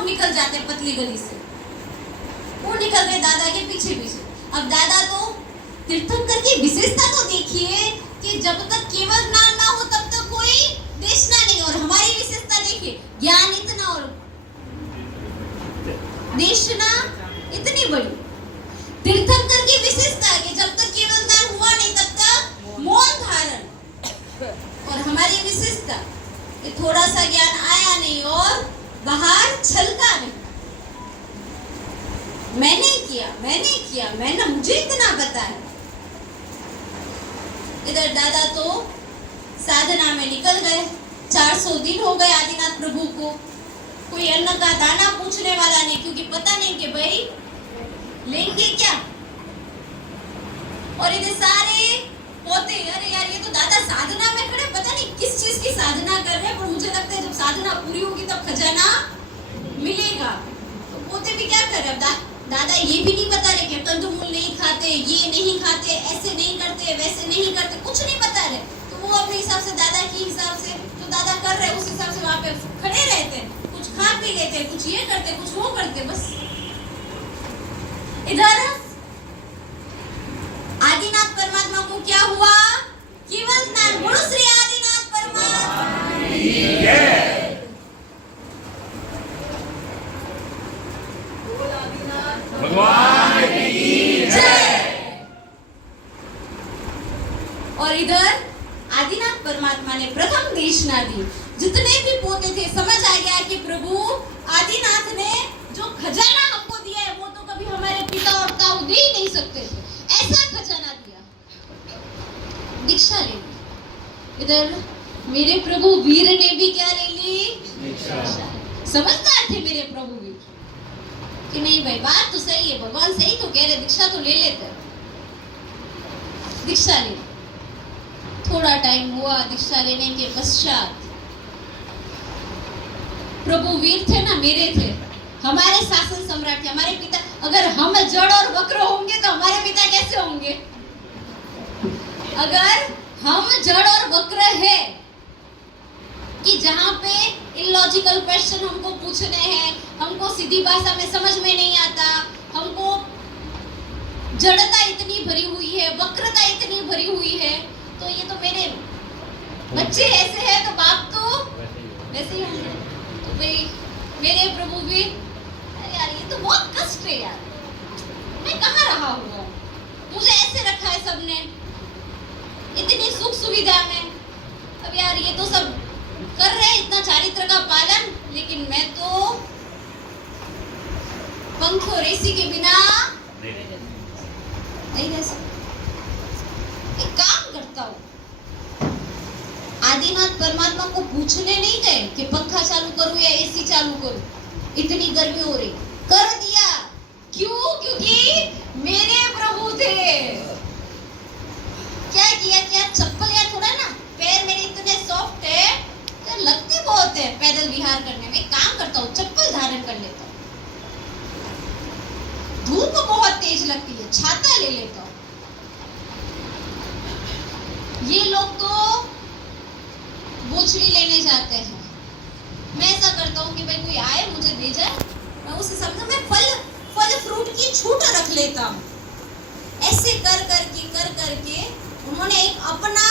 लोग निकल जाते हैं पतली गली से, वो निकल गए दादा के पीछे पीछे। अब दादा तो तीर्थंकर की विशेषता तो देखिए कि जब तक केवल ज्ञान ना हो तब तक कोई देशना नहीं, और हमारी विशेषता देखिए ज्ञान इतना और देशना इतनी बड़ी। तीर्थंकर की विशेषता है कि जब तक केवल ज्ञान हुआ नहीं तब तक मौन धारण, और हमारी विशेषता कि थोड़ा सा ज्ञान आया नहीं और बाहर छलका नहीं। मैंने मुझे इतना पता है। इधर दादा तो साधना में निकल गए, 400 दिन हो गए आदिनाथ प्रभु को, कोई अन्न का दाना पूछने वाला नहीं, क्योंकि पता नहीं कि भाई लेंगे क्या। और इधर सारे पोते, अरे यार ये तो दादा साधना में खड़े, पता नहीं किस चीज की साधना कर रहे हैं, पर मुझे लगता है जब साधना पूरी होगी तब खजाना मिलेगा। तो पोते भी क्या कर रहे हैं, दादा ये भी नहीं बता रहे कि कंदमूल नहीं खाते, ये नहीं खाते, ऐसे नहीं करते, वैसे नहीं करते, कुछ नहीं बता रहे। तो वो अपने हिसाब से, दादा के हिसाब से तो दादा कर रहे उस हिसाब से वहां पे खड़े रहते हैं, कुछ खा पी लेते, कुछ ये करते, कुछ वो करते, बस। इधर आदिनाथ परमात्मा को क्या हुआ, केवल ज्ञान। बोलो श्री आदिनाथ परमात्मा की जय। भगवान की जय। और इधर आदिनाथ परमात्मा ने प्रथम देशना दी। जितने भी पोते थे समझ आ गया कि प्रभु आदिनाथ ने जो खजाना हमको दिया है वो तो कभी हमारे पिता और ताऊ दे ही नहीं सकते थे, ऐसा खजाना दिया। दीक्षा ले ली। इधर मेरे प्रभु वीर ने भी क्या ले ली, दीक्षा। समझदार थे मेरे प्रभु वीर कि नहीं भाई बात तो सही है, भगवान सही तो कह रहे, दीक्षा तो ले लेते। दीक्षा ले, थोड़ा टाइम हुआ दीक्षा लेने के पश्चात प्रभु वीर थे ना, मेरे थे, हमारे शासन सम्राट थे, हमारे पिता। अगर हम जड़ और वक्र होंगे तो हमारे पिता कैसे होंगे? अगर हम जड़ और वक्र है कि जहां पे इलॉजिकल क्वेश्चन हमको पूछने हैं, हमको सीधी भाषा में समझ में नहीं आता, हमको जड़ता इतनी भरी हुई है, वक्रता इतनी भरी हुई है, तो ये तो मेरे बच्चे ऐसे हैं तो बाप तो वैसे ही होंगे। तो भाई मेरे प्रभु भी, अरे यार ये तो बहुत कष्ट है यार, मैं कहाँ रहा हूँ, मुझे ऐसे रखा है सबने इतनी सुख सुविधा में। अब यार ये तो सब कर रहे हैं इतना चारित्र का पालन, लेकिन मैं तो पंख और एसी के बिना नहीं रह सकता। एक काम करता हूँ, आदिनाथ परमात्मा को पूछने नहीं गए कि पंखा चालू करूं या एसी चालू करूं, इतनी गर्मी हो रही, कर दिया। क्यों? क्योंकि मेरे प्रभु थे। क्या किया, क्या चप्पल या थोड़ा ना, पैर मेरे इतने सॉफ्ट है, लगती बहुत है पैदल विहार करने में। काम करता हूँ, चप्पल धारण कर लेता हूँ, धूप बहुत तेज लगती है, छाता ले लेता हूँ। ये लोग तो बोछड़ी लेने जाते हैं, मैं ऐसा करता हूँ कि भाई कोई आए मुझे दे जाए, मैं उस हिसाब से मैं फल फ्रूट की छूट रख लेता हूँ। ऐसे कर करके उन्होंने एक अपना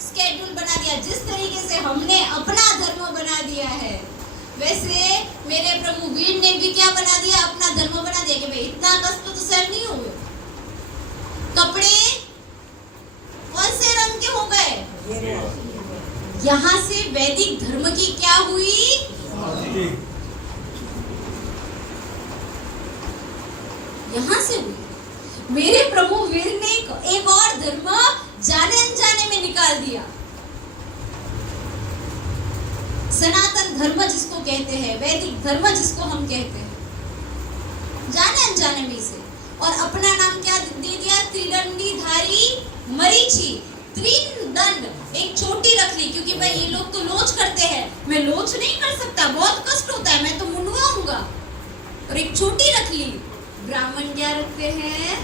शेड्यूल बना दिया। जिस तरीके से हमने अपना धर्म बना दिया है, वैसे मेरे प्रभु वीर ने भी क्या बना दिया, अपना धर्म बना दिया कि भाई इतना कष्ट तो सहन नहीं हुए। कपड़े कौन से रंग के हो गए, यहाँ से वैदिक धर्म की क्या हुई, यहाँ से हुई। मेरे प्रभु वीर ने एक और धर्म जाने अनजाने में निकाल दिया, सनातन धर्म जिसको कहते हैं, वैदिक धर्म जिसको हम कहते हैं, जाने अनजाने में से। और अपना नाम क्या दे दिया, त्रिदंडीधारी मरीचि। त्रिदंड, एक चोटी रख ली, क्योंकि भाई ये लोग तो लोच करते हैं, मैं लोच नहीं कर सकता, बहुत कष्ट होता है, मैं तो मुंडवाऊंगा, और एक चोटी रख ली। ब्राह्मण क्या रखते हैं,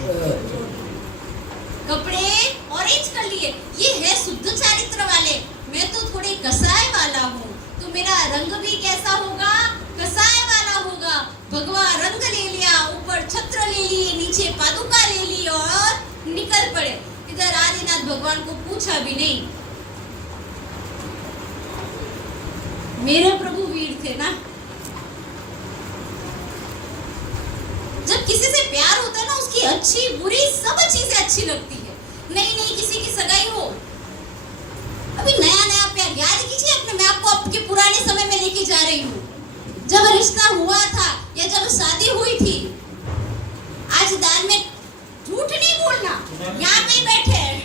कपड़े ऑरेंज कर लिए, ये है शुद्ध चारित्र वाले। मैं तो थोड़े कसाय वाला हूँ, तो मेरा रंग भी कैसा होगा, कसाय वाला होगा। ऊपर छत्र ले लिए, नीचे पादुका ले ली और निकल पड़े। इधर आदिनाथ भगवान को पूछा भी नहीं। मेरे प्रभु वीर थे ना। जब किसी से प्यार होता है ना, उसकी अच्छी बुरी सब चीजें अच्छी लगती है। नई नई किसी की सगाई हो, अभी नया नया प्यार याद कीजिए अपने, मैं आपको आपके पुराने समय में लेके जा रही हूँ, जब रिश्ता हुआ था या जब शादी हुई थी। आज दान में झूठ नहीं बोलना, यहाँ पे ही बैठे हैं।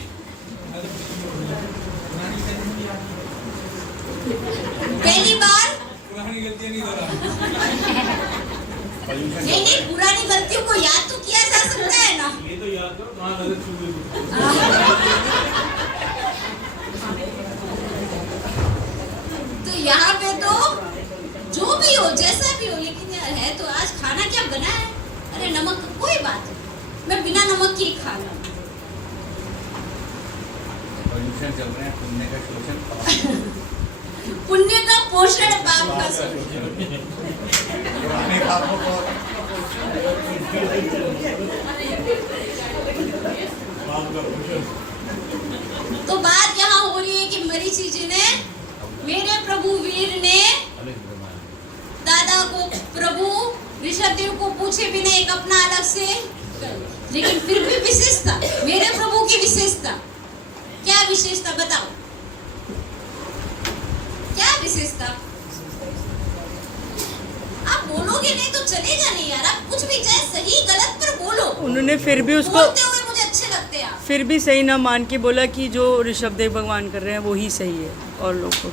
पहली बार पुरानी गलतियां नहीं दोहरा। नहीं, पुरानी गलतियों को याद तो किया जा सकता है ना। ये तो याद करो तुम्हारा नजर छू गई। तो यहाँ पे तो जो भी हो, जैसा भी हो, लेकिन यार है तो आज खाना क्या बना है? अरे नमक, कोई बात नहीं, मैं बिना नमक के खा लूं। पोल्यूशन चल रहे हैं, पुण्य का शोषण, पुण्य का पोषण, पाप का पुराने पापों को तो बात यहाँ हो रही है कि मरीचि जी ने, मेरे प्रभु वीर ने दादा को, प्रभु ऋषभदेव को पूछे बिना एक अपना अलग से, लेकिन फिर भी विशेषता, मेरे प्रभु की विशेषता क्या? विशेषता बताओ, क्या विशेषता? आप बोलोगे नहीं तो चलेगा नहीं यार, आप कुछ भी चाहे सही गलत पर बोलो। उन्होंने फिर भी उसको बोलते हुए मुझे अच्छे लगते हैं आप। फिर भी सही ना मान के बोला कि जो ऋषभदेव भगवान कर रहे हैं वो ही सही है, और लोग को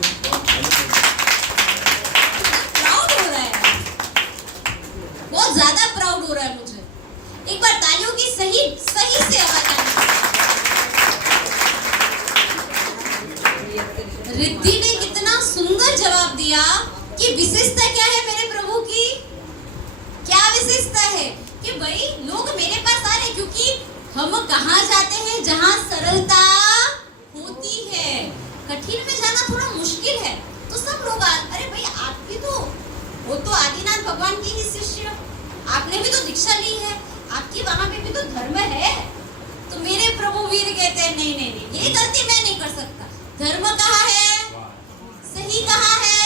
प्राउड हो रहा है, बहुत ज्यादा प्राउड हो रहा है मुझे। एक बार तालियों की सही सही से आवाज आनी। रिद्धि ने कितना सुंदर जवाब दिया कि विशेषता क्या है मेरे प्रभु की? क्या विशेषता है? कि भाई लोग मेरे पास आ रहे क्योंकि हम कहाँ जाते हैं जहाँ सरलता होती है। कठिन में जाना थोड़ा मुश्किल है, तो सब लोग अरे भाई आप भी तो, वो तो आदिनाथ भगवान की ही शिष्य, आपने भी तो दीक्षा ली है, आपकी वहां पे भी तो धर्म है। तो मेरे प्रभु वीर कहते हैं नहीं नहीं नहीं, ये गलती मैं नहीं कर सकता। धर्म कहाँ है, सही कहाँ है,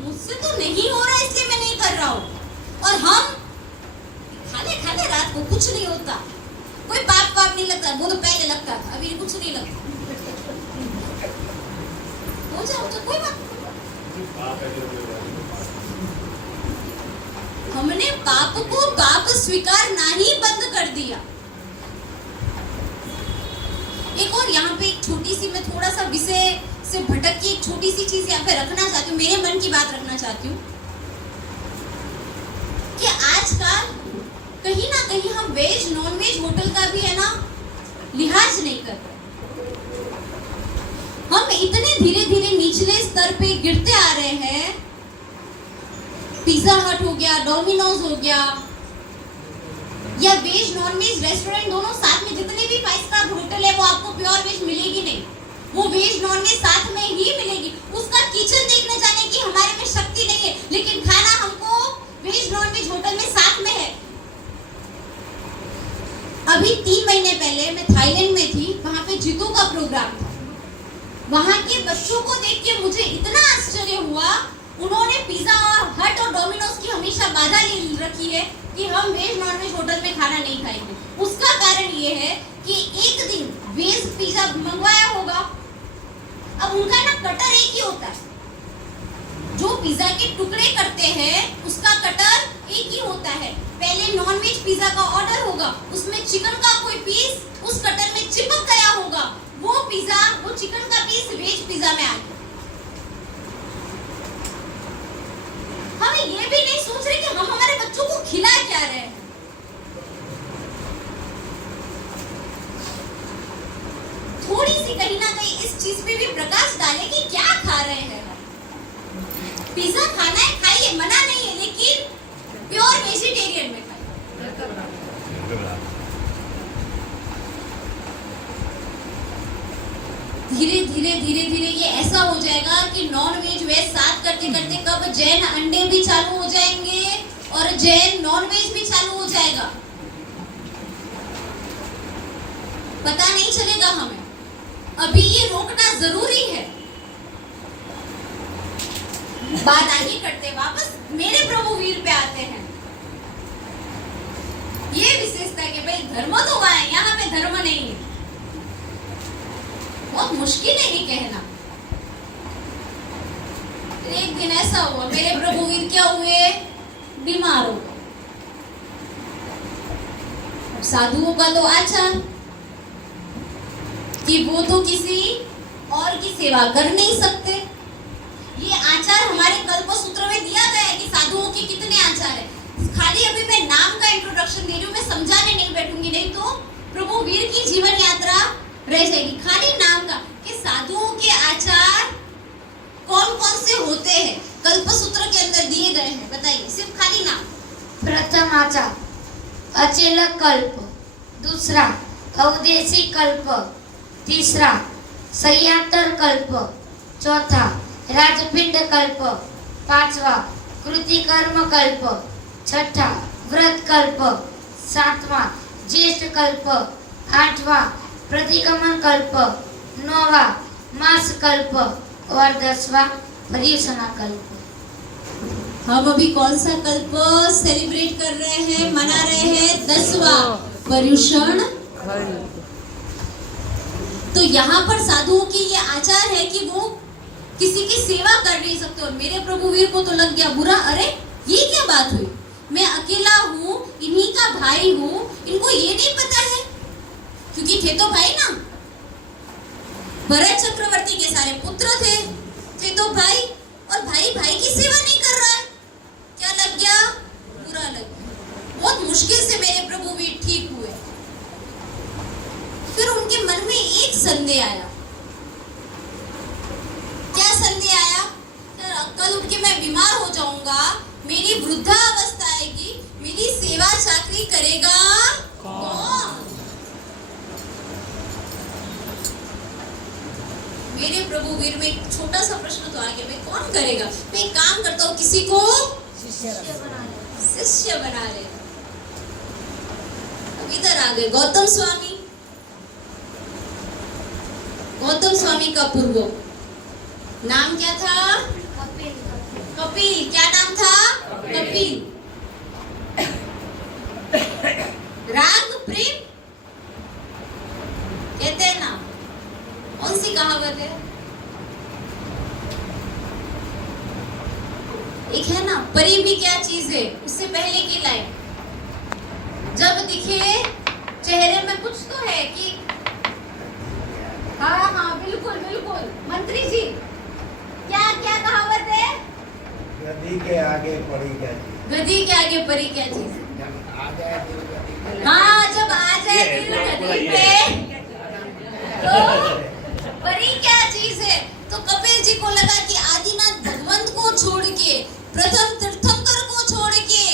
मुझसे तो नहीं हो रहा इसलिए मैं नहीं कर रहा हूँ। और हम खाने खाने रात को कुछ नहीं होता, कोई पाप पाप नहीं लगता, वो तो पहले लगता था, अभी कुछ नहीं लगता। हो जाओ तो कोई बात नहीं। हमने पाप को पाप स्वीकारना ही बंद कर दिया। एक और यहाँ पे एक छोटी सी, मैं थोड़ा सा विषय से भटक के एक छोटी सी चीज यहाँ पे रखना चाहती हूँ, मेरे मन की बात रखना चाहती हूँ कि आजकल कहीं ना कहीं हम वेज नॉन वेज होटल का भी है ना लिहाज नहीं कर रहे। हम इतने धीरे धीरे निचले स्तर पे गिरते आ रहे हैं। पिज्जा हट हो गया, डोमिनोज हो गया, या वेज नॉन वेज रेस्टोरेंट दोनों साथ में, जितने भी 5 स्टार होटल है वो आपको प्योर वेज मिलेगी नहीं, वो वेज नॉन वेज साथ में ही मिलेगी। उसका किचन देखने जाने की हमारे में शक्ति नहीं है, लेकिन खाना हमको वेज नॉन वेज होटल में साथ में है। अभी 3 महीने पहले मैं थाईलैंड में थी, वहां पे जितू का प्रोग्राम था। वहां के बच्चों को देख के मुझे इतना आश्चर्य हुआ, उन्होंने पिज्जा हट और डोमिनोज की हमेशा बाधा ले रखी है कि हम वेज नॉन वेज होटल में खाना नहीं खाएंगे। उसका कारण ये है कि एक दिन वेज पिज्जा मंगवाया होगा, अब उनका ना कटर एक ही होता है, जो पिज्जा के टुकड़े करते हैं उसका कटर एक ही होता है। पहले नॉन वेज पिज्जा का ऑर्डर होगा, उसमें चिकन का कोई पीस उस कटर में चिपक गया होगा, वो पिज्जा, वो चिकन का पीस वेज पिज्जा में आ गया। हम ये भी नहीं सोच रहे कि हम हमारे बच्चों को खिला क्या रहे हैं। थोड़ी सी कहीं ना कहीं इस चीज पे भी प्रकाश डालें कि क्या खा रहे हैं। पिज्जा खाना है खाइए, मना नहीं है, लेकिन प्योर वेजिटेरियन में खाइए। धीरे धीरे धीरे धीरे ये ऐसा हो जाएगा कि नॉन वेज वेज साथ करते करते कब जैन अंडे भी चालू हो जाएंगे और जैन नॉन वेज भी चालू हो जाएगा। पता नहीं चलेगा हमें। अभी ये रोकना जरूरी है। बात आगे करते वापस मेरे प्रभु वीर पे आते हैं। ये विशेषता कि भाई धर्म तो वहां है, यहाँ पे धर्म नहीं है। बहुत मुश्किल है ये कहना। एक दिन ऐसा हुआ, मेरे प्रभु वीर क्या हुए, बीमार हो गए। साधुओं का तो आचार कि वो तो किसी और की सेवा कर नहीं सकते। ये आचार हमारे कल्प सूत्र में दिया गया है कि साधुओं के कितने आचार है। खाली अभी मैं नाम का इंट्रोडक्शन दे रही हूँ, मैं समझाने नहीं बैठूंगी, नहीं तो प्रभु वीर की जीवन यात्रा रह जाएगी। खाली नाम का कि साधुओं के आचार कौन कौन से होते हैं कल्प सूत्र के अंदर दिए गए हैं, बताइए, सिर्फ खाली नाम। प्रथम आचार अचेल कल्प, दूसरा अवदेशी कल्प, तीसरा सह्यातर कल्प, चौथा राजपिंड कल्प, पांचवा कृति कर्म कल्प, छठा व्रत कल्प, सातवां ज्येष्ठ कल्प, आठवां प्रतिगमन कल्प, नौवां मास कल्प और 10वां पर्युषण कल्प। हम अभी कौन सा कल्प सेलिब्रेट कर रहे हैं, मना रहे हैं? 10वां पर्युषण। तो यहाँ पर साधुओं की ये आचार है कि वो किसी की सेवा कर नहीं सकते। और मेरे प्रभु वीर को तो लग गया बुरा, अरे ये क्या बात हुई, मैं अकेला हूँ, इन्हीं का भाई हूँ, इनको ये नहीं पता है, क्योंकि थे तो भाई ना, भरत चक्रवर्ती के सारे पुत्र थे तो भाई, और भाई भाई की सेवा नहीं कर रहा है, क्या लग गया, बुरा लग गया। बहुत मुश्किल से मेरे प्रभु वीर ठीक हुए। फिर उनके मन में एक संदेह आया। क्या संदेह आया? कल उठ के मैं बीमार हो जाऊंगा, मेरी वृद्धावस्था आएगी, मेरी सेवा चाकरी करेगा कौन? मेरे प्रभु वीर में एक छोटा सा प्रश्न तो आ गया, मैं कौन करेगा? मैं एक काम करता हूँ, किसी को शिष्य बना ले। अब इधर आ गए गौतम स्वामी। गौतम स्वामी का पूर्व नाम क्या था? कपिल। क्या नाम था? कपिल। राग प्रेम कहते हैं ना, कौन सी कहावत है? एक है ना, परी भी क्या चीज है, उससे पहले की लाइन, जब दिखे चेहरे में कुछ तो है कि हाँ हाँ बिल्कुल बिल्कुल। मंत्री जी क्या क्या कहावत है? गधी के आगे पड़ी क्या चीज? गधी के आगे परी क्या चीज? जब आ जाए दिल गधी। हाँ, जब आ जाए दिल गधी पे तो परी क्या चीज है? तो कपिल जी को लगा कि आदिनाथ भगवंत को छोड़ के, प्रथम तीर्थंकर को छोड़ के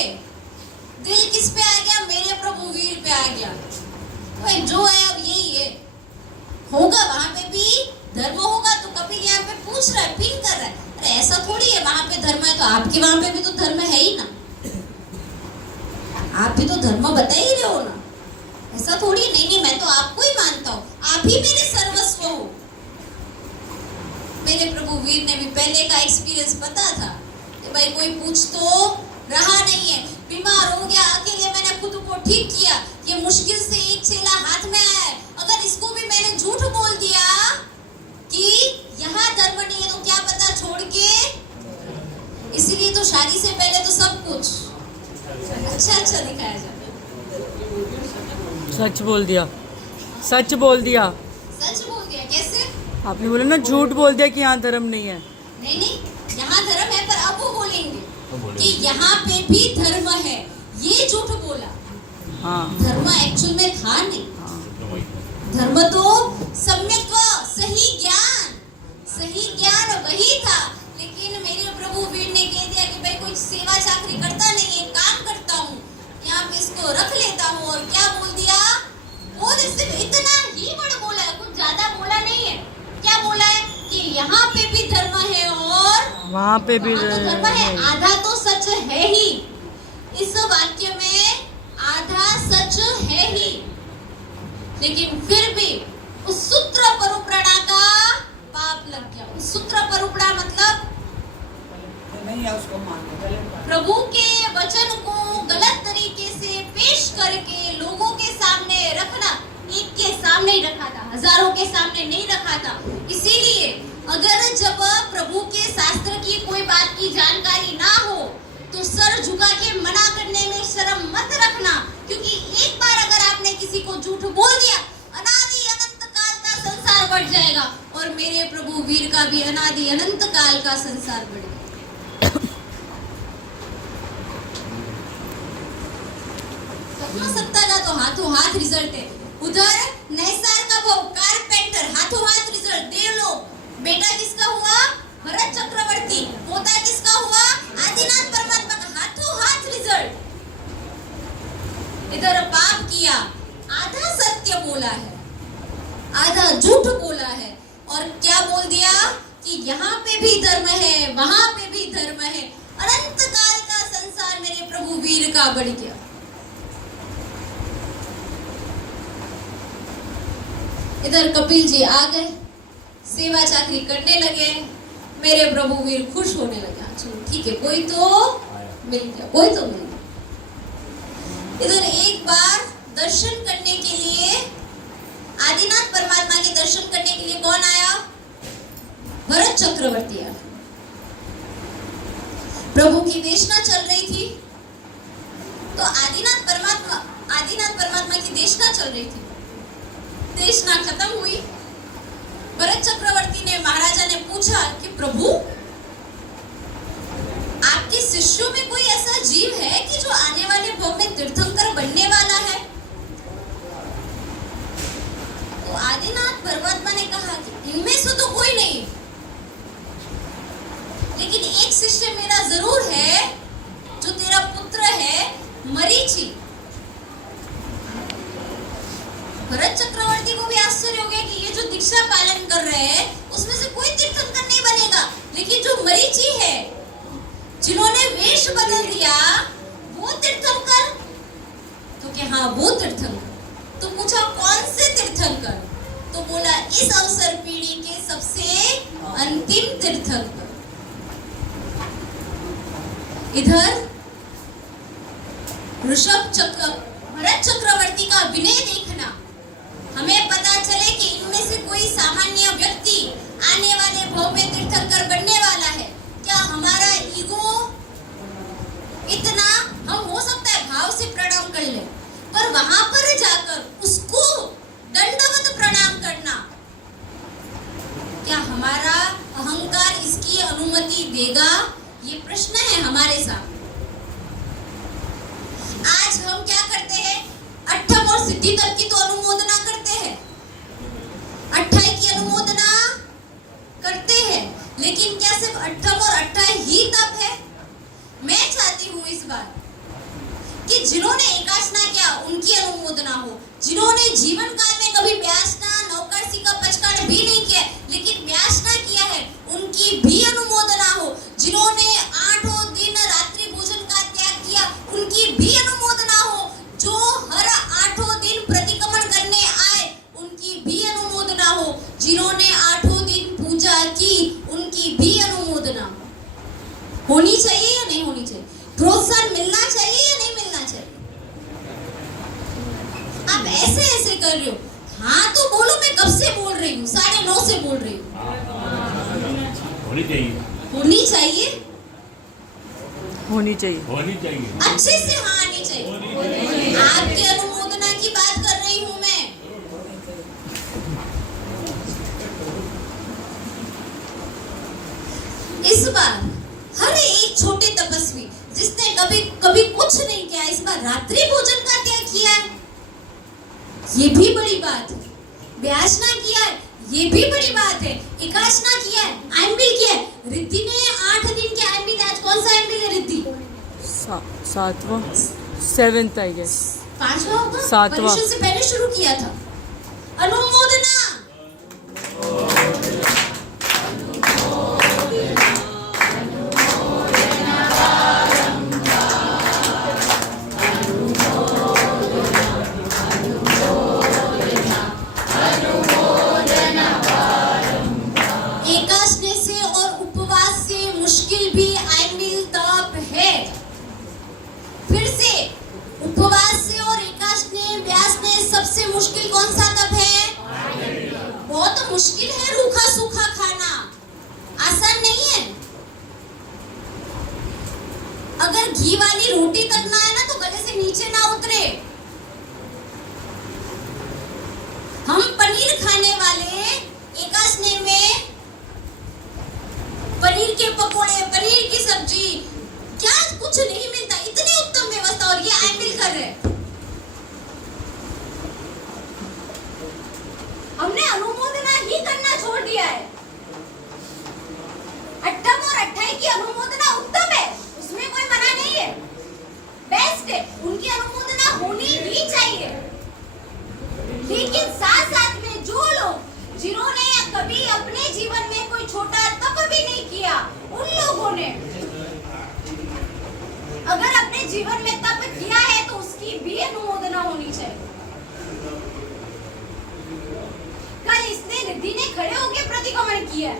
दिल किस पे आ गया? मेरे प्रभु वीर पे आ गया। भाई जो है अब यही है, होगा वहां पे भी धर्म होगा। तो कपिल यहाँ पे पूछ रहा है, पिन कर रहा है, अरे ऐसा थोड़ी है, वहां पे धर्म है तो आपके वहां पे भी तो धर्म है ही ना, आप भी तो धर्म बता ही रहे हो ना, ऐसा थोड़ी। नहीं नहीं, मैं तो आपको ही मानता हूँ, आप ही मेरे सर्वस्व हो। मेरे प्रभु वीर ने भी पहले का एक्सपीरियंस पता था कि भाई कोई पूछ तो रहा नहीं है, बीमार हो गया, अकेले मैंने खुद को ठीक किया, ये मुश्किल से एक चेला हाथ में आया है, अगर इसको भी मैंने झूठ बोल दिया कि यहाँ धर्म नहीं है तो क्या पता छोड़ के। इसीलिए तो शादी से पहले तो सब कुछ अच्छा दिखाया जाता है। सच बोल दिया, सच बोल दिया। सच बोल दिया कैसे? आपने बोला ना झूठ बोल दिया कि यहाँ धर्म नहीं है। नहीं, यहाँ धर्म है, पर अब वो बोलेंगे कि यहाँ पे भी धर्म है, ये झूठ बोला। हाँ, धर्म एक्चुअल में था नहीं। धर्म तो सम्यक सही ज्ञान वही था। लेकिन मेरे प्रभु वीर ने कह दिया कि भाई कोई सेवा चाकरी करता नहीं है, काम करता हूँ, यहाँ पे इसको रख लेता हूँ। और क्या बोल दिया? वो सिर्फ इतना ही बड़ा बोला है, कुछ ज्यादा बोला नहीं है। क्या बोला है? कि यहाँ पे भी धर्म है और वहाँ पे भी तो धर्म है। आधा तो सच है ही, इस वाक्य में आधा सच है ही। लेकिन फिर भी उस सूत्र परुपड़ा का पाप लग गया। उस सूत्र परुपड़ा मतलब नहीं है उसको मानते। प्रभु के वचन को गलत तरीके से पेश करके लोगों के सामने रखना, एक के सामने ही रखा था, हजारों के सामने नहीं रखा था। इसीलिए अगर जब प्रभु के शास्त्र की कोई बात की जानकारी ना हो तो सर झुका के मना करने में शर्म मत रखना, क्योंकि एक बार अगर आपने किसी को झूठ बोल दिया, अनादि अनंत काल का संसार बढ़ जाएगा और मेरे प्रभु वीर का भी अनादि अनंत काल का संसार बढ़ेगा। सत्ता का तो हाथों हाथ रिजल्ट है। उधर नैसार का वो कारपेंटर, हाथों हाथ रिजल्ट। देवलोक बेटा किसका हुआ? भरत चक्रवर्ती। पोता किसका हुआ? आदिनाथ परमात्मा का। हाथों हाथ रिजल्ट। इधर पाप किया, आधा सत्य बोला है, आधा झूठ बोला है, और क्या बोल दिया कि यहाँ पे भी धर्म है, वहां पे भी धर्म है। अनंत काल का संसार मेरे प्रभु वीर का बढ़ गया। इधर कपिल जी आ गए, सेवा चाकरी करने लगे, मेरे प्रभु वीर खुश होने लगे। अच्छा ठीक है, कोई तो मिल गया, कोई तो मिल गया। इधर एक बार दर्शन करने के लिए, आदिनाथ परमात्मा के दर्शन करने के लिए कौन आया? भरत चक्रवर्ती आया। प्रभु की देशना चल रही थी, तो आदिनाथ परमात्मा की देशना चल रही थी। देशना खत्म हुई। भरत चक्रवर्ती ने, महाराजा ने पूछा कि प्रभु, आपके शिष्यों में कोई ऐसा जीव है कि जो आने वाले भव में तीर्थंकर बनने वाला है? तो आदिनाथ परमात्मा ने कहा कि इनमें से तो कोई नहीं, लेकिन एक शिष्य मेरा जरूर है, जो तेरा पुत्र है मरीचि। भरत चक्रवर्ती को भी आश्चर्य हो गया कि ये जो दीक्षा पालन कर रहे हैं उसमें से कोई तीर्थंकर नहीं बनेगा, लेकिन जो मरीचि है, जिन्होंने वेश बदल दिया, वो तीर्थंकर। तो क्या हाँ वो तीर्थंकर। तो पूछा कौन से तीर्थंकर? तो बोला इस अवसर पीढ़ी के सबसे अंतिम तीर्थंकर। इधर भरत चक्रवर्ती का विनय देखना, हमें पता चले कि इनमें से कोई सामान्य व्यक्ति आने वाले भव में तीर्थंकर बनने वाला है। क्या हमारा ईगो इतना, हम हो सकता है भाव से प्रणाम कर ले, पर वहां पर जाकर उसको दंडवत प्रणाम करना, क्या हमारा अहंकार इसकी अनुमति देगा? ये प्रश्न है हमारे सामने। आज हम क्या करते हैं? अट्ठम और सिद्धि तक की तो अनुमोदना करते हैं, अट्ठाई की अनुमोदना करते हैं, लेकिन क्या सिर्फ अट्ठम और अट्ठाई ही तप है? मैं चाहती हूँ इस बार कि जिन्होंने एकाशना किया उनकी अनुमोदना हो, जिन्होंने जीवन काल में कभी व्यासना, नौकरसी का पचकाड़ भी नहीं किया लेकिन व्यासना किया है, उनकी भी अनुमोदना हो, जिन्होंने 8 दिन रात्रि भोजन का त्याग किया उनकी भी अनुमोदना हो, जो हर 8 दिन प्रतिक्रमण करने आए उनकी भी अनुमोदना हो, जिन्होंने 8 दिन पूजा की उनकी भी अनुमोदना होनी चाहिए या नहीं होनी चाहिए? प्रोत्साहन मिलना चाहिए या नहीं मिलना चाहिए? आप ऐसे ऐसे कर रहे हो। हाँ तो बोलो, मैं कब से बोल रही हूँ, 9:30 से बोल रही हूँ। होनी चाहिए, होनी चाहिए, होनी चाहिए, होनी चाहिए, अच्छे से हाँ आनी चाहिए। आपकी अनुमोदना की बात कर रही हूँ मैं। इस बार हर एक छोटे तपस्वी जिसने कभी कुछ नहीं किया, इस बार रात्रि भोजन का त्याग किया है, ये भी बड़ी बात है। व्यासना किया है, ये भी बड़ी बात है। एकाशना किया है, आयम्बिल किया है। रिद्धि ने 8 दिन के आयम्बिल, आज कौन सा आयम्बिल है रिद्धि? 7वां 7th आई गेस, 5वां होगा, 7वां परीक्षा से पहले शुरू किया था। अनुमोदना। अगर घी वाली रोटी तक ना है ना तो गले से नीचे ना उतरे। हम पनीर खाने वाले एकास्ने में पनीर के पकोड़े, पनीर की सब्जी, क्या कुछ नहीं मिलता, इतनी उत्तम व्यवस्था, और ये आमिल कर रहे हैं। हमने अनुमोदना ही करना छोड़ दिया है। अट्ठम और अट्ठाई की अनुमोदना उत्तम है, उसमें कोई मना नहीं है, बेस्ट है, उनकी अनुमोदना होनी भी चाहिए। लेकिन साथ साथ में जो लोग जिन्होंने कभी अपने जीवन में कोई छोटा तप भी नहीं किया, उन लोगों ने अगर अपने जीवन में तप किया है तो उसकी भी अनुमोदना होनी चाहिए। कल इसने रिद्धि ने खड़े होकर प्रतिक्रमण किया।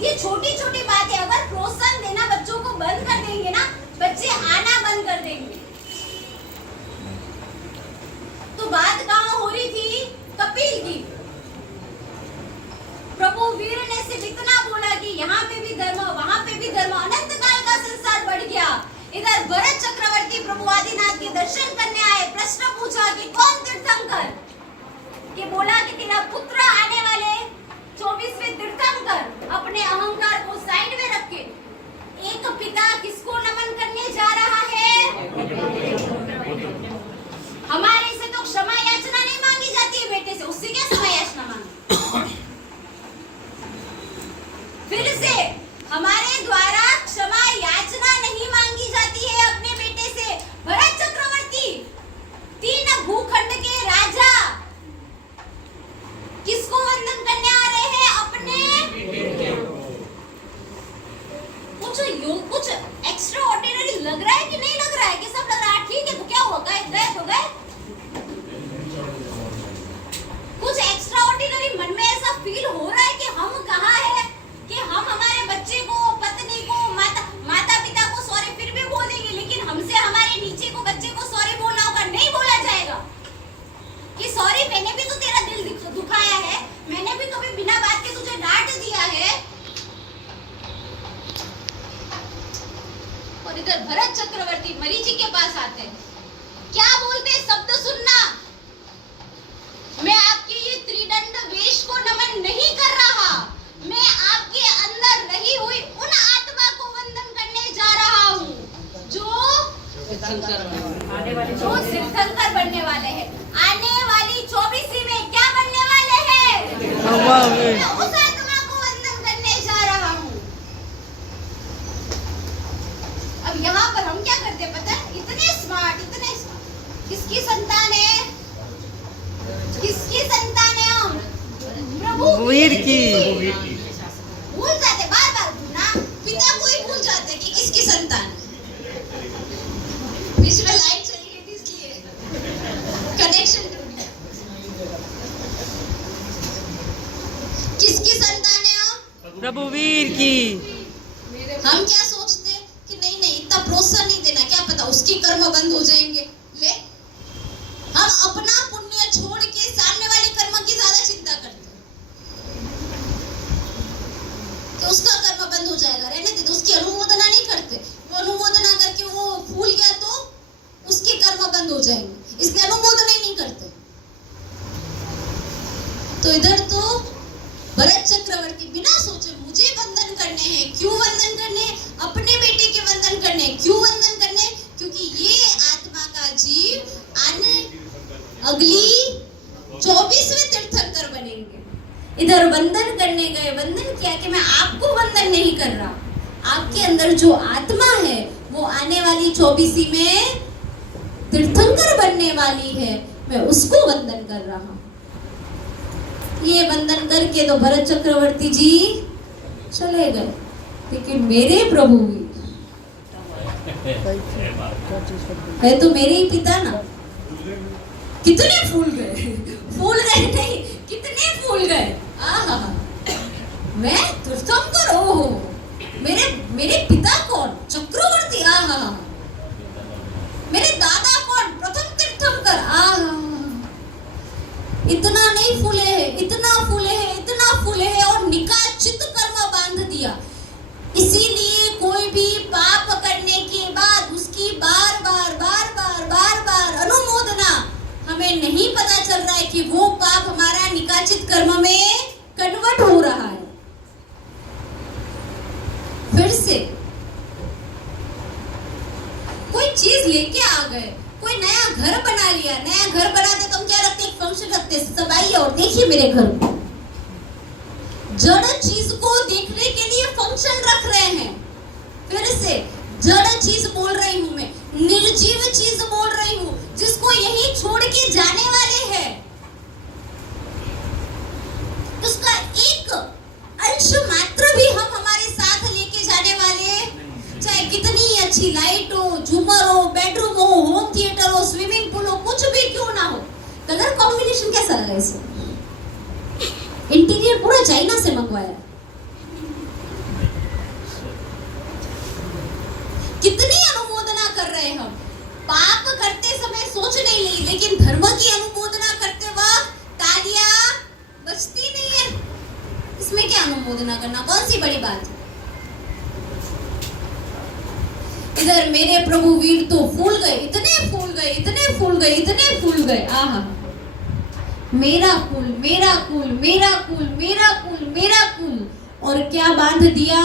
ये छोटी छोटी बातें अगर प्रोत्साहन देना बच्चों को बंद कर देंगे ना, बच्चे आना बंद कर देंगे। तो बात कहाँ हो रही थी? कपिल की। प्रभु वीर ने सिर्फ इतना बोला कि यहाँ पे भी धर्म, वहाँ पे भी धर्म, अनंत काल का संसार बढ़ गया। इधर भरत चक्रवर्ती प्रभु आदिनाथ के दर्शन करने आए, प्रश्न पूछा कि कौन तीर्थंकर, कि बोला कि तेरा पुत्र आने वाले 24वें तीर्थंकर। अपने अहंकार को साइड में रख के एक पिता किसको नमन करने जा रहा है? हमारे से तो क्षमा याचना नहीं मांगी जाती है बेटे से, उससे क्या क्षमा याचना मांगे? फिर से हमारे द्वारा क्षमा याचना नहीं मांगी जाती है अपने बेटे से। भरत चक्रवर्ती 3 भूखंड के राजा किसको वंदन करने आ रहे हैं? अपने कुछ एक्स्ट्रा ऑर्डिनरी लग रहा है कि नहीं लग रहा है? कि सब लग रहा है ठीक है, तो क्या हुआ, गए तो गए। कुछ एक्स्ट्रा ऑर्डिनरी मन में ऐसा फील हो रहा है कि हम कहाँ है, कि हम हमारे बच्चे को, पत्नी को, माता पिता को सॉरी फिर भी बोल देंगे, लेकिन हमसे हमारे नीचे को बच्चे को सॉरी बोलना होगा, नहीं बोला जाएगा। कि सॉरी मैंने भी तो तेरा दिल दुखाया है, मैंने भी कभी बिना बात के तुझे डांट दिया है। और इधर भरत चक्रवर्ती मरीचि के पास आते हैं, क्या बोलते हैं? शब्द सुनना, मैं आपके ये त्रिदंड वेश को नमन नहीं कर रहा, मैं आपके अंदर रही हुई उन आत्मा को वंदन करने जा रहा हूँ जो तीर्थंकर बनने वाले हैं। आने वाली 24वीं में क्या बनने वाले हैं? मैं उस आत्मा को वंदन करने जा रहा हूँ। अब यहाँ पर हम क्या करते पता है? इतने स्मार्ट, किसकी संतान है? किसकी संतान है हम? प्रभु वीर की। भूल जाते बार ना, पिता को ही भूल जाते कि किसकी संतान है। बीच में लाइट चली गई थी इसलिए कनेक्शन टूट गया। किसकी संतान है हम? प्रभु वीर की। हम क्या सोचते कि नहीं इतना प्रोत्साहन नहीं देना, क्या पता उसकी कर्म बंद हो जाएंगे। ले हम अपना पुण्य छोड़ के सामने वाले कर्म की ज्यादा चिंता करते हैं कि उसका कर्म बंद हो जाएगा, रहने दे, तो उसकी अनुमोदना नहीं करते। वो अनुमोदना करके वो फूल गया तो उसके कर्म बंद हो जाएंगे, इसलिए अनुमोदना ही नहीं करते। तो इधर तो भरत चक्रवर्ती बिना सोचे मुझे वंदन करने हैं। क्यों वंदन करने हैं? अपने बेटे के वंदन करने हैं। क्यों वंदन करने हैं? क्योंकि ये आत्मा का जीव आने अगली 24वें तीर्थंकर बनेंगे। इधर वंदन करने गए, वंदन किया कि मैं आपको वंदन नहीं कर रहा, आपके अंदर जो आत्मा है वो आने वाली 24वीं में तीर्थंकर बनने वाली है, मैं उसको वंदन कर रहा हूँ। ये वंदन करके तो भरत चक्रवर्ती जी चले गए, लेकिन मेरे प्रभु है तो मेरे ही पिता ना। कितने फूल गए, फूल गए नहीं, कितने फूल गए। आहा, मैं तीर्थंकर, ओहो, मेरे पिता कौन? चक्रवर्ती। आहा, मेरे दादा कौन? प्रथम तीर्थंकर। आहा, इतना नहीं फूले हैं, इतना फूले हैं, इतना फूले हैं, और निकाचित कर्म बांध दिया। इसीलिए फिर से कोई चीज लेके आ गए, कोई नया घर बना लिया। नया घर बनाते तो हम क्या रखते, एक फंक्शन रखते, सब आइए और देखिए मेरे घर को। जड़ चीज को देखने के लिए फंक्शन रख रहे हैं। फिर से जड़ चीज बोल रही हूं मैं, निर्जीव चीज बोल रही हूं, जिसको यही छोड़ के जाने वाले हैं। उसका एक अंश मात्र भी हम हमारे साथ लेके जाने वाले, चाहे कितनी अच्छी लाइट हो, झूमर हो, बेडरूम हो, होम थिएटर हो, स्विमिंग पूल हो, कुछ भी क्यों ना हो। कलर कॉम्बिनेशन कैसा लगा इसे? इंटीरियर पूरा चाइना से मंगवाया। कितनी अनुमोदना कर रहे हैं हम। पाप करते समय सोच नहीं ली, लेकिन धर्म की अनुमोदना करते वक्त तालियां बजती नहीं है। इसमें क्या अनुमोदना करना, कौन सी बड़ी बात है? इधर मेरे प्रभु वीर तो फूल गए, इतने फूल गए, इतने फूल गए, इतने फूल गए। आहा, मेरा कुल, मेरा कुल, मेरा कुल, मेरा कुल, मेरा कुल। और क्या बांध दिया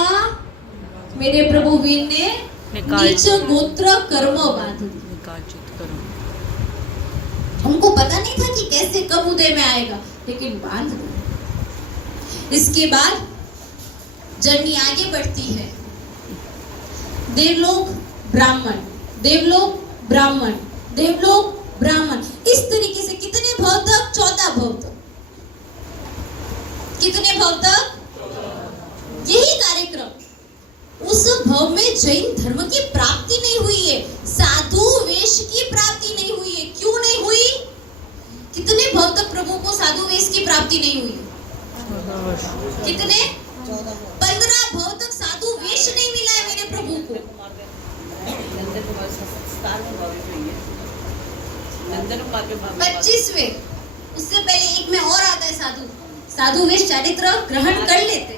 मेरे प्रभु वीर ने? नीच गोत्र कर्म बांध दिया। हमको पता नहीं था कि कैसे कब उदय में आएगा, लेकिन बांध दिया। इसके बाद जर्नी आगे बढ़ती है। देवलोक ब्राह्मण, देवलोक ब्राह्मण, देवलोक ब्राह्मण, इस तरीके से कितने भव तक? 14 भव तक। कितने भव तक? यही कार्यक्रम। उस भव में जैन धर्म की प्राप्ति नहीं हुई है, साधु वेश की प्राप्ति नहीं हुई है। क्यों नहीं हुई? कितने भव तक प्रभु को साधु वेश की प्राप्ति नहीं हुई? कितने? 15 भव तक साधु वेश नहीं मिला है मेरे प्रभु को। 25वें, उससे पहले एक में और आता है साधु वेश चारित्र ग्रहण कर लेते।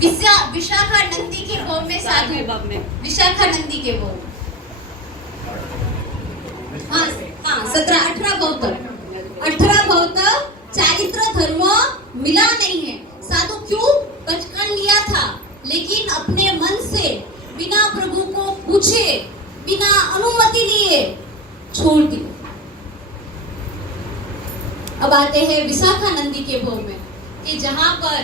विशाखा नंदी के भव में साधु, विशाखा नंदी के भव, हाँ 17-18 भव तक, 18 भव तक चारित्र धर्म मिला नहीं है। साधु क्यों? बचपन लिया था, लेकिन अपने मन से बिना प्रभु को पूछे, बिना अनुमति लिए छोड़ दिए। अब आते हैं विशाखा नंदी के भव में, कि जहां पर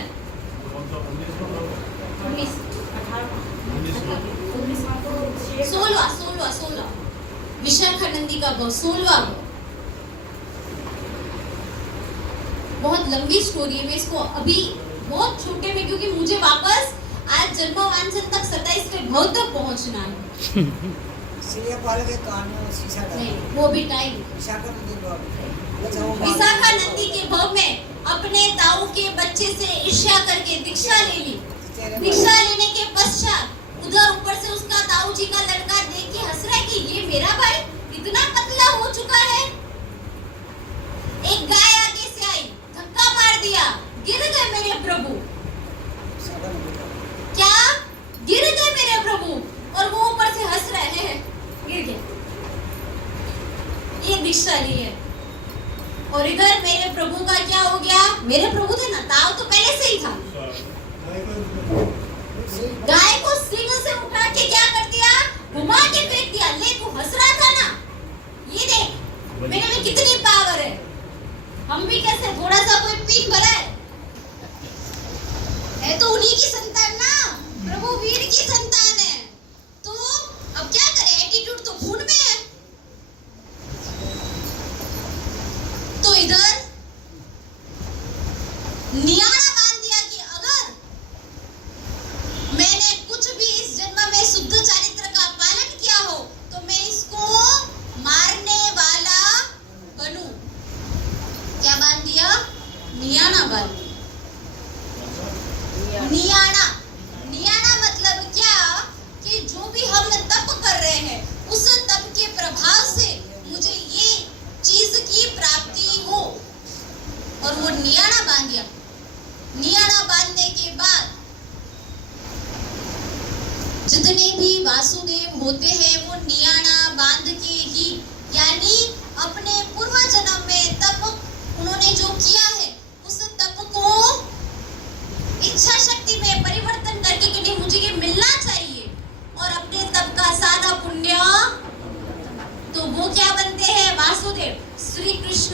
16 विशाखा नंदी का भव, 16वां भव। बहुत लंबी स्टोरी है, मैं इसको अभी बहुत छोटे में, क्योंकि मुझे वापस आज जन्म वांछन तक 27वें भव तक पहुंचना है। नहीं, वो भी टाइम। विशाखा नंदी के भव में अपने ताऊ के बच्चे से ईर्ष्या करके दीक्षा ले ली। दीक्षा लेने के पश्चात उधर ऊपर से उसका ताऊ जी का लड़का देख के हंस रहा है कि ये मेरा भाई इतना पतला हो चुका है। एक गाय आगे से आई, धक्का मार दिया, गिर गए मेरे प्रभु। क्या? गिर गए मेरे प्रभु, और वो ऊपर से हंस रहे हैं, गिर गए। ये दीक्षा ली है। और इधर मेरे प्रभु का क्या हो गया? मेरे प्रभु थे ना, ताऊ तो पहले से ही था। गाय को सिंग से उठा के क्या कर दिया? घुमा के फेंक दिया। ले, तू हंस रहा था ना, ये देख मेरे में कितनी पावर है। हम भी कैसे थोड़ा सा कोई पीन भरा है तो उन्हीं की संतान ना, प्रभु वीर की संतान है। तो अब क्या करें, एटीट्यूड तो खून में है। तो इधर नियारा बांध दिया कि अगर मैंने कुछ भी इस जन्म में शुद्ध चारित्र का पालन किया हो तो मैं इसको मारने वाला बनूं। क्या बांध दिया? नियाना बांध दिया। नियाना, नियाना मतलब क्या? कि जो भी हम तप कर रहे हैं उस तप के प्रभाव से मुझे ये चीज की प्राप्ति हो, और वो नियाना बांध दिया। नियाना बांधने के बाद जितने भी वासुदेव होते हैं वो नियाना बांध के ही, यानी अपने पूर्व जन्म में तप उन्होंने जो किया है उस तप को इच्छा शक्ति में परिवर्तन करके कि नहीं, मुझे ये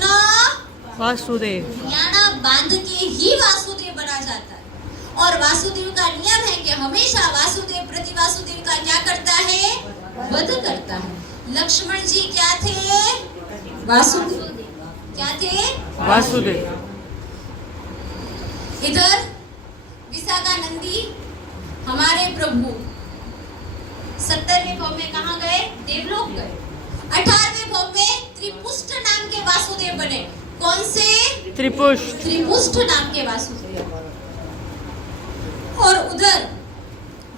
कृष्ण वासुदेव। याना बांध के ही वासुदेव बना जाता है। और वासुदेव का नियम है कि हमेशा वासुदेव प्रति वासुदेव का क्या करता है? वध करता है। लक्ष्मण जी क्या थे? वासुदेव। क्या थे? वासुदेव। इधर विशाखानंदी हमारे प्रभु 70वें भव में कहाँ गए? देवलोक गए। 18वें भव में त्रिपुष्ट नाम के वासुदेव बने। कौन से? त्रिपुष्ट। त्रिपुष्ट नाम के वासुदेव। और उधर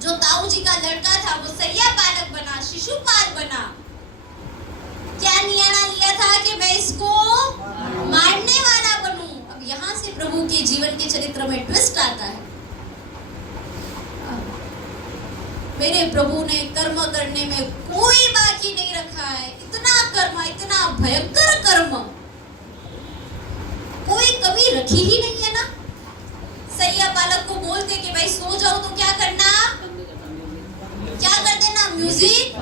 जो ताऊ जी का लड़का था वो सैया पालक बना, शिशुपाल बना। क्या नियाना लिया था कि मैं इसको मारने वाला बनूं। अब यहाँ से प्रभु के जीवन के चरित्र में ट्विस्ट आता है। मेरे प्रभु ने कर्म करने में कोई बाकी नहीं रखा है। इतना कर्म, इतना भयंकर कर्म, कोई कमी रखी ही नहीं है ना। सैया बालक को बोलते कि भाई सो जाओ तो क्या करना? क्या कर देना? म्यूजिक।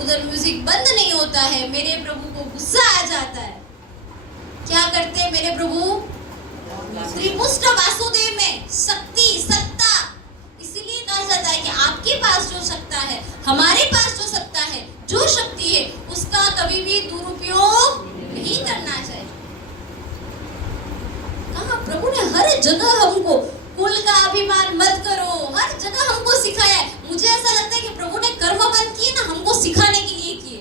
उधर म्यूजिक बंद नहीं होता है। मेरे प्रभु को गुस्सा आ जाता है। क्या करते हैं मेरे प्रभु? त्रिपुष्ट वासुदेव में शक्ति, सत्ता, इसीलिए कहा जाता है कि आपके पास जो सत्ता है, हमारे पास जो सत्ता है, जो शक्ति है, उसका कभी भी दुरुपयोग नहीं करना चाहिए। कहा प्रभु ने हर जगह हमको कुल का अभिमान मत करो, हर जगह हमको सिखाया है। मुझे ऐसा लगता है कि प्रभु ने कर्म बंद किए ना हमको सिखाने के लिए किए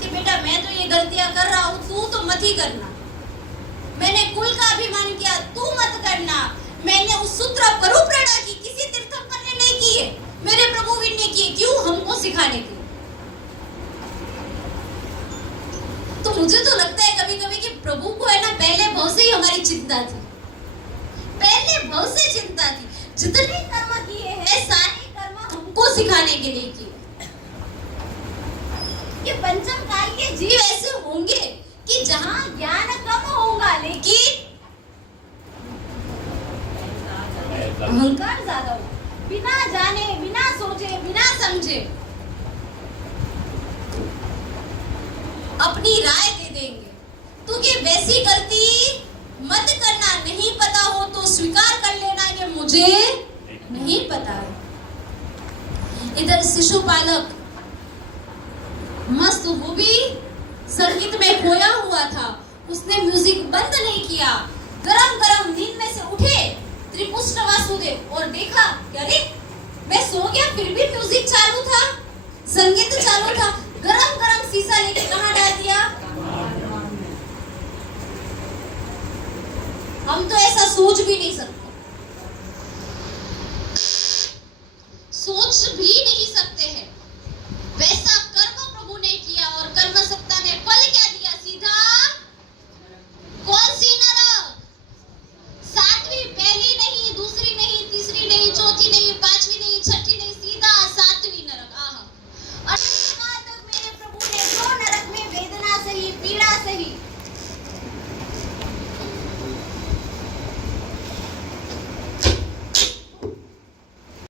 कि बेटा मैं तो ये गलतियां कर रहा हूं, तू तो मत ही करना। मैंने कुल का अभिमान किया, तू मत करना। मैंने उस सूत्र परुप्रणा की, किसी तीर्थंकर ने नहीं किए, मेरे प्रभु भी ने किए। क्यों? हमको सिखाने के लिए। तो मुझे तो लगता है कभी कभी कि प्रभु को है ना पहले भव से ही हमारी चिंता थी, पहले भव से चिंता थी। जितने कर्म किए हैं सारे कर्म हमको सिखाने के लिए किए। ये पंचम काल के जीव ऐसे होंगे कि जहां ज्ञान कम होगा लेकिन अहंकार ज्यादा होगा। बिना जाने, बिना सोचे, बिना समझे अपनी राय दे देंगे। तू कि वैसी गलती मत करना, नहीं पता हो तो स्वीकार कर लेना कि मुझे नहीं पता है। इधर शिशुपालक मस्त, वो भी संगीत में खोया हुआ था। उसने म्यूजिक बंद नहीं किया। गरम गरम नींद में से उठे त्रिपुष्ट वासुदेव और देखा कि अरे मैं सो गया फिर भी म्यूजिक चालू था, संगीत चालू था। गरम गरम शीशा लेके कहाँ डाल दिया? हम तो ऐसा सोच भी नहीं सकते।